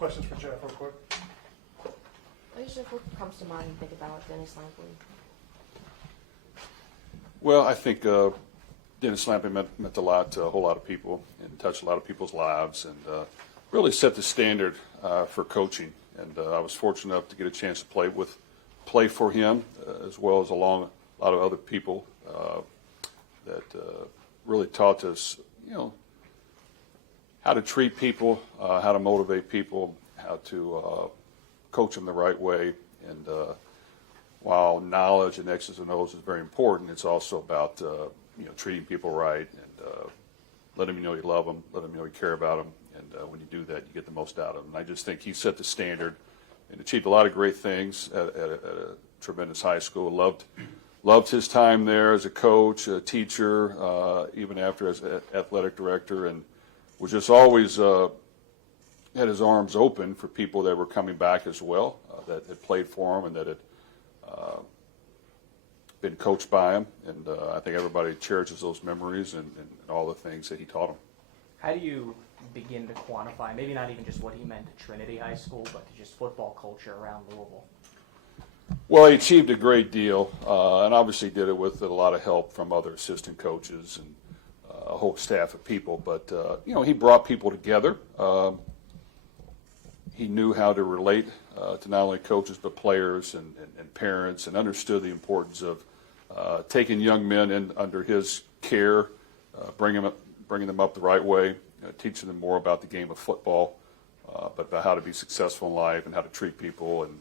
questions for Jeff real quick. What comes to mind when you think about Dennis Lampley? Well, I think Dennis Lampley meant a lot to a whole lot of people and touched a lot of people's lives and really set the standard for coaching. And I was fortunate enough to get a chance to play for him as well as along a lot of other people that really taught us, how to treat people, how to motivate people, how to coach them the right way. And while knowledge and X's and O's is very important, it's also about treating people right and letting them know you love them, letting them know you care about them. And when you do that, you get the most out of them. And I just think he set the standard and achieved a lot of great things at a tremendous high school. Loved his time there as a coach, a teacher, even after as athletic director, and was just always had his arms open for people that were coming back as well, that had played for him and that had been coached by him. And I think everybody cherishes those memories and all the things that he taught them. How do you begin to quantify, maybe not even just what he meant to Trinity High School, but to just football culture around Louisville? Well, he achieved a great deal, and obviously did it with a lot of help from other assistant coaches and a whole staff of people. But, he brought people together. He knew how to relate to not only coaches but players and parents, and understood the importance of taking young men in under his care, bringing them up the right way, teaching them more about the game of football, but about how to be successful in life and how to treat people, and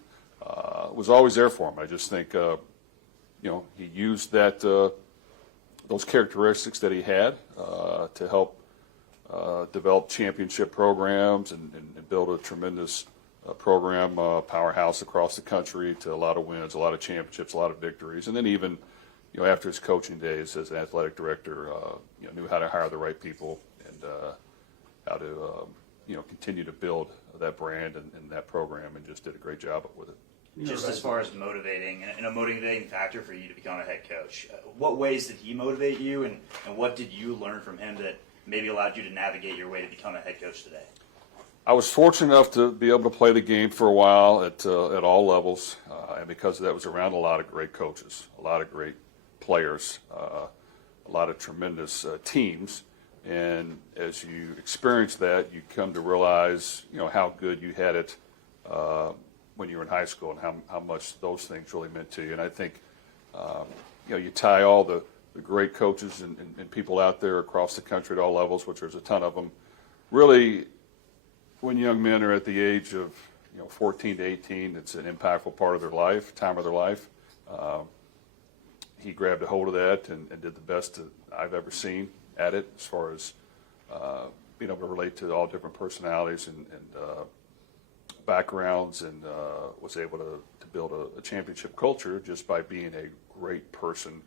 was always there for him. I just think, he used that those characteristics that he had to help develop championship programs and build a tremendous program powerhouse across the country to a lot of wins, a lot of championships, a lot of victories. And then even, after his coaching days as an athletic director, knew how to hire the right people and how to, continue to build that brand and that program, and just did a great job with it. Just as far as motivating, and a motivating factor for you to become a head coach, what ways did he motivate you, and what did you learn from him that maybe allowed you to navigate your way to become a head coach today? I was fortunate enough to be able to play the game for a while at all levels, and because of that, was around a lot of great coaches, a lot of great players, a lot of tremendous teams. And as you experience that, you come to realize, how good you had it when you were in high school, and how much those things really meant to you. And I think, you tie all the great coaches and people out there across the country at all levels, which there's a ton of them. Really, when young men are at the age of 14 to 18, it's an impactful part of their life, time of their life. He grabbed a hold of that and did the best that I've ever seen at it, as far as being able to relate to all different personalities and backgrounds, and was able to build a championship culture just by being a great person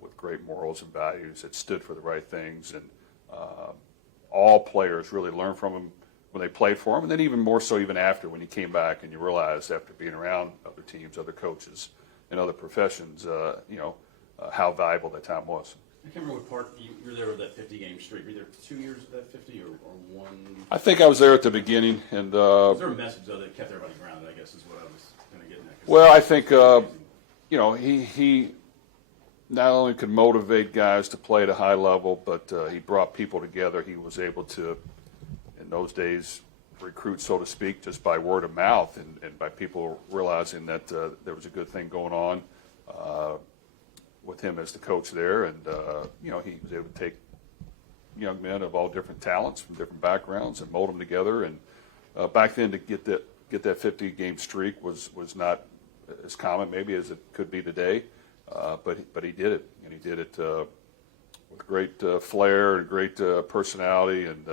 with great morals and values that stood for the right things. And all players really learned from him when they played for him, and then even more so even after, when he came back and you realized after being around other teams, other coaches, and other professions, how valuable that time was. I can't remember what part you were there with that 50-game streak. Were you there 2 years of that 50 or one? I think I was there at the beginning, and Was there a message though that kept everybody grounded, I guess, is what I was kind of getting at? well, I think he not only could motivate guys to play at a high level, but he brought people together. He was able to, in those days, recruit, so to speak, just by word of mouth and by people realizing that there was a good thing going on with him as the coach there. And, he was able to take young men of all different talents from different backgrounds and mold them together. And back then, to get that 50-game streak was not as common maybe as it could be today. But he did it, and he did it with great flair and great personality. And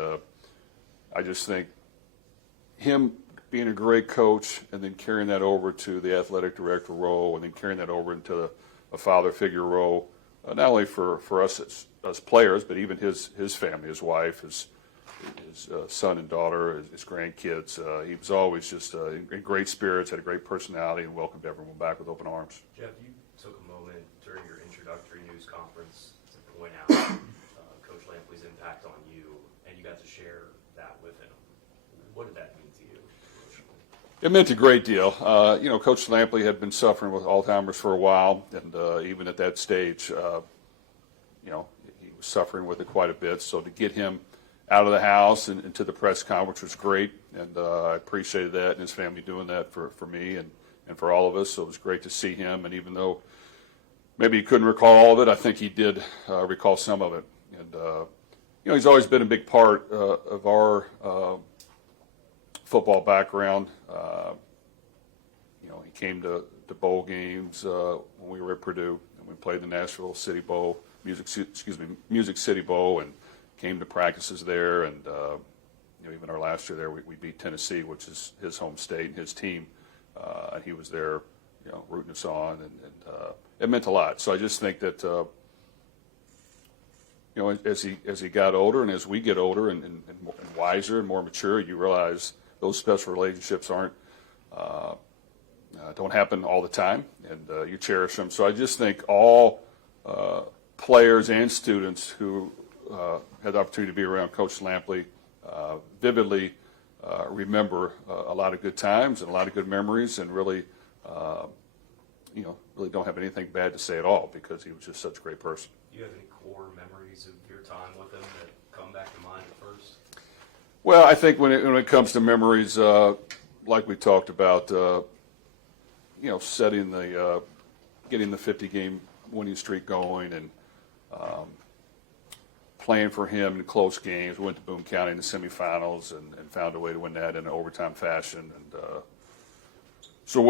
I just think him being a great coach and then carrying that over to the athletic director role, and then carrying that over into a father figure role, not only for us as players, but even his family, his wife, his son and daughter, his grandkids. He was always just in great spirits, had a great personality, and welcomed everyone back with open arms. Jeff, you took a moment during your introductory news conference to point out Coach Lampley's impact on you, and you got to share that with him. what did that mean to you? It meant a great deal. Coach Lampley had been suffering with Alzheimer's for a while, and even at that stage, he was suffering with it quite a bit. So to get him out of the house and into the press conference was great, and I appreciated that and his family doing that for me and for all of us. So it was great to see him, and even though maybe he couldn't recall all of it, I think he did recall some of it. And he's always been a big part of our football background. He came to bowl games when we were at Purdue, and we played the Nashville City Bowl, Music City Bowl, and came to practices there. And even our last year there, we beat Tennessee, which is his home state and his team. And he was there, rooting us on, and it meant a lot. So I just think that as he got older, and as we get older and wiser and more mature, you realize those special relationships don't happen all the time, and you cherish them. So I just think all players and students who had the opportunity to be around Coach Lampley vividly remember a lot of good times and a lot of good memories, and really don't have anything bad to say at all, because he was just such a great person. Do you have any core memories of your time with him that come back to mind at first? Well, I think when it comes to memories, like we talked about, getting the 50-game winning streak going, and playing for him in close games. We went to Boone County in the semifinals and found a way to win that in an overtime fashion. And so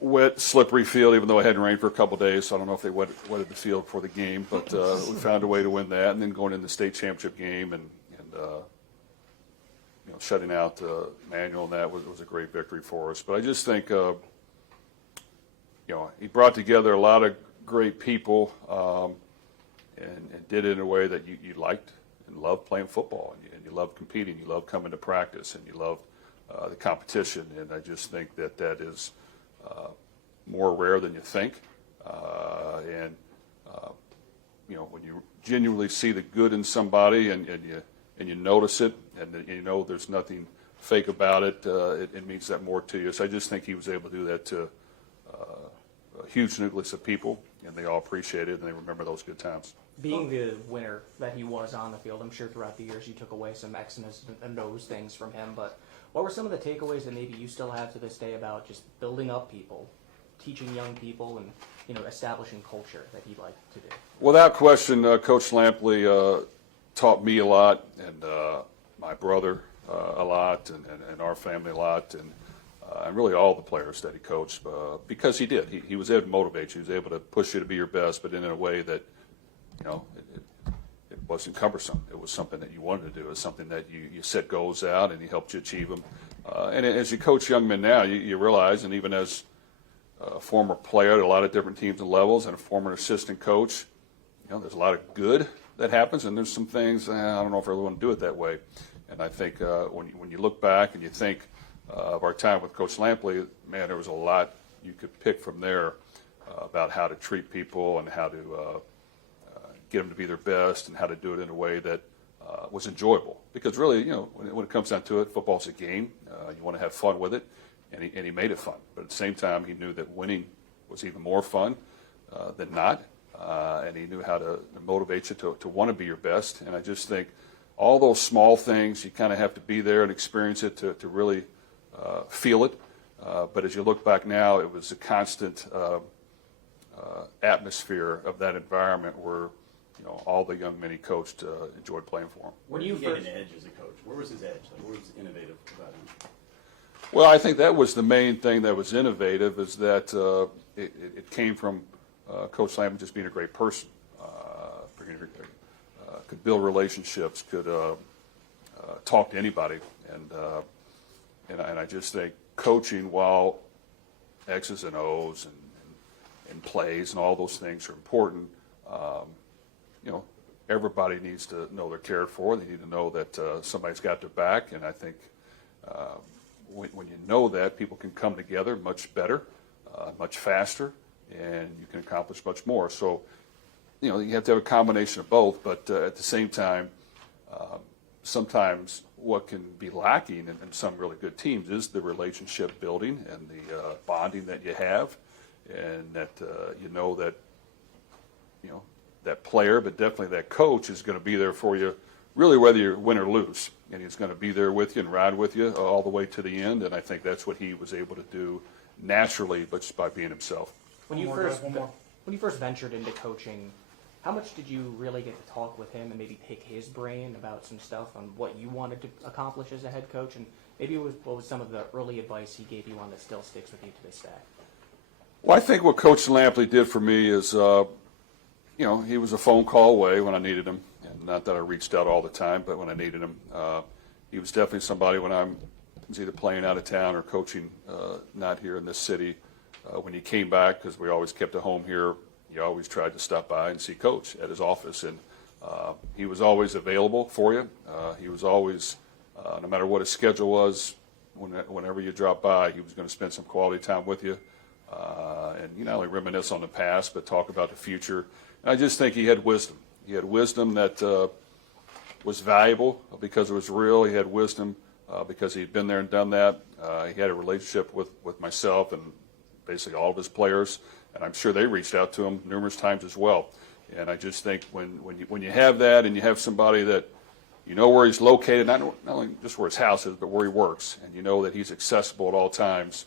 wet, slippery field, even though it hadn't rained for a couple of days, so I don't know if they wetted the field for the game, but we found a way to win that. And then going into the state championship game and shutting out Manual, and that was a great victory for us. But I just think he brought together a lot of great people, and did it in a way that you liked and loved playing football, and you loved competing, you loved coming to practice, and you loved the competition. And I just think that is more rare than you think. When you genuinely see the good in somebody, and you notice it, and there's nothing fake about it, it means that more to you. So I just think he was able to do that to a huge nucleus of people, and they all appreciate it, and they remember those good times. Being the winner that he was on the field, I'm sure throughout the years you took away some X's and O's things from him, but what were some of the takeaways that maybe you still have to this day about just building up people, teaching young people, and establishing culture that he'd like to do? Without question, Coach Lampley taught me a lot, and my brother a lot, and our family a lot, and really all the players that he coached, because he did. He was able to motivate you. He was able to push you to be your best, but in a way that, it wasn't cumbersome. It was something that you wanted to do. It was something that you set goals out, and he helped you achieve them. And as you coach young men now, you realize, and even as a former player at a lot of different teams and levels, and a former assistant coach, there's a lot of good that happens, and there's some things, I don't know if I really want to do it that way. And I think when you look back and you think of our time with Coach Lampley, man, there was a lot you could pick from there about how to treat people and how to get them to be their best, and how to do it in a way that was enjoyable. Because really, when it comes down to it, football's a game. You want to have fun with it, and he made it fun. But at the same time, he knew that winning was even more fun than not, and he knew how to motivate you to want to be your best. And I just think all those small things, you kind of have to be there and experience it to really feel it. But as you look back now, it was a constant atmosphere of that environment where all the young men he coached enjoyed playing for him. Where did you get an edge as a coach? Where was his edge? What was innovative about him? Well, I think that was the main thing that was innovative, is that it came from Coach Lampley just being a great person, could build relationships, could talk to anybody, and I just think coaching, while X's and O's and plays and all those things are important, everybody needs to know they're cared for. They need to know that somebody's got their back, and I think when you know that, people can come together much better, much faster, and you can accomplish much more. So, you have to have a combination of both, but at the same time, sometimes what can be lacking in some really good teams is the relationship building and the bonding that you have, and that that that player, but definitely that coach is going to be there for you, really whether you win or lose, and he's going to be there with you and ride with you all the way to the end. And I think that's what he was able to do naturally, but just by being himself. When you first ventured into coaching, how much did you really get to talk with him and maybe pick his brain about some stuff on what you wanted to accomplish as a head coach, and maybe what was some of the early advice he gave you on that still sticks with you to this day? Well, I think what Coach Lampley did for me is, he was a phone call away when I needed him, and not that I reached out all the time, but when I needed him, he was definitely somebody when I was either playing out of town or coaching not here in this city. When he came back, because we always kept a home here, you always tried to stop by and see Coach at his office, and he was always available for you. He was always, no matter what his schedule was, whenever you dropped by, he was going to spend some quality time with you, and not only reminisce on the past, but talk about the future. And I just think he had wisdom. He had wisdom that was valuable because it was real. He had wisdom because he'd been there and done that. He had a relationship with myself and basically all of his players, and I'm sure they reached out to him numerous times as well. And I just think when you have that and you have somebody that you know where he's located, not only just where his house is, but where he works, and you know that he's accessible at all times,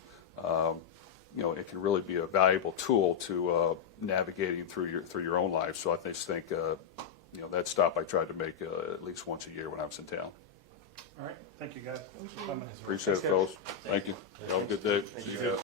it can really be a valuable tool to navigating through your own life. So I just think that stop I tried to make at least once a year when I was in town. All right, thank you guys. Thanks for coming. Appreciate it, fellas. Thank you. Y'all have a good day. See you guys.